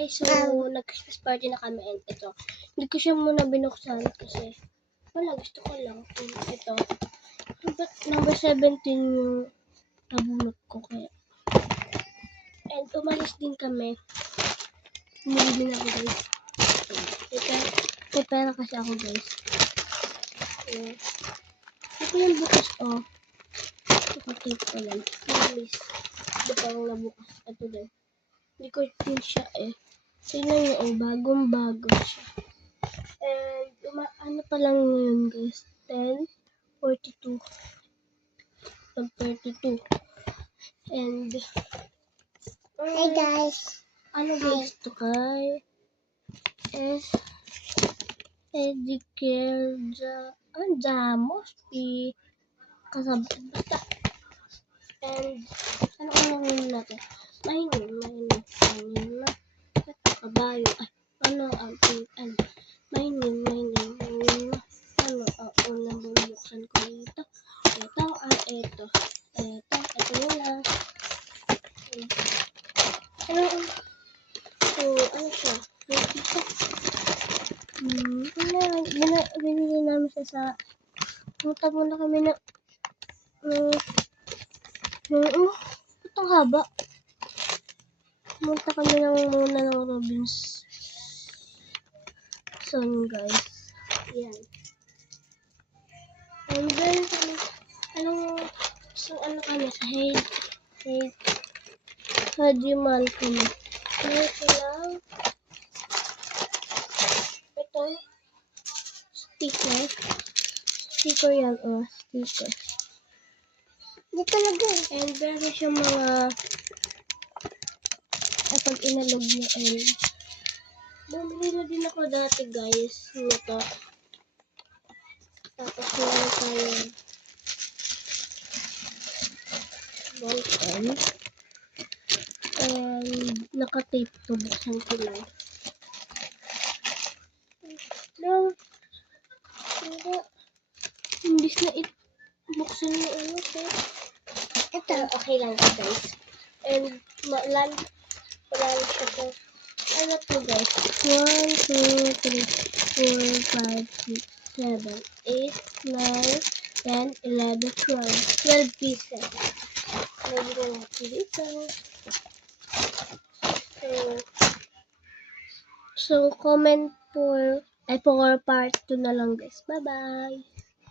guys, so nag-Christmas party na kami and ito. Hindi ko siya muna binuksan kasi wala, gusto ko lang. Ito. Number 17 yung nabunot ko kaya. And umalis din kami. Umili din ako guys. May pera kasi ako guys. Ayan. Ito yung bukas Nakatape ko lang. Please. Ito parang nabukas. Ito din. Hindi ko din siya Tingnan nyo bagong-bago siya. And, ano pa lang ngayon guys? 10:42. 32. And, hey guys. Ano guys to kay? Edicare Jamos. Kasabot basta. And, ano ngayon natin? Mahinig na. Kabayo. Mahinig na. Unang bubuksan ko dito. Ito yun lang. Ano siya? Binili namin siya sa punta muna kami na itong haba. Pumunta kami muna ng Robinson guys. Yan. And then, ano kami sa Hajimal kami. Ito lang. Ito. Sticker yan. Sticker. Dito lagi. And meron siyang mga pag inalog niya bumili na din ako dati guys nito. Tapos meron tayo ballpen and naka-tape to. Buksan ko lang. No. Imbis na buksan yung Ito. Okay lang ito guys. And wala siya po. Ano to guys? 1, 2, 3, 4, 5, 6, 7, 8, 9, 10, 11, 12 pieces. Maybe na natin dito. So comment for part 2 na lang guys. Bye bye!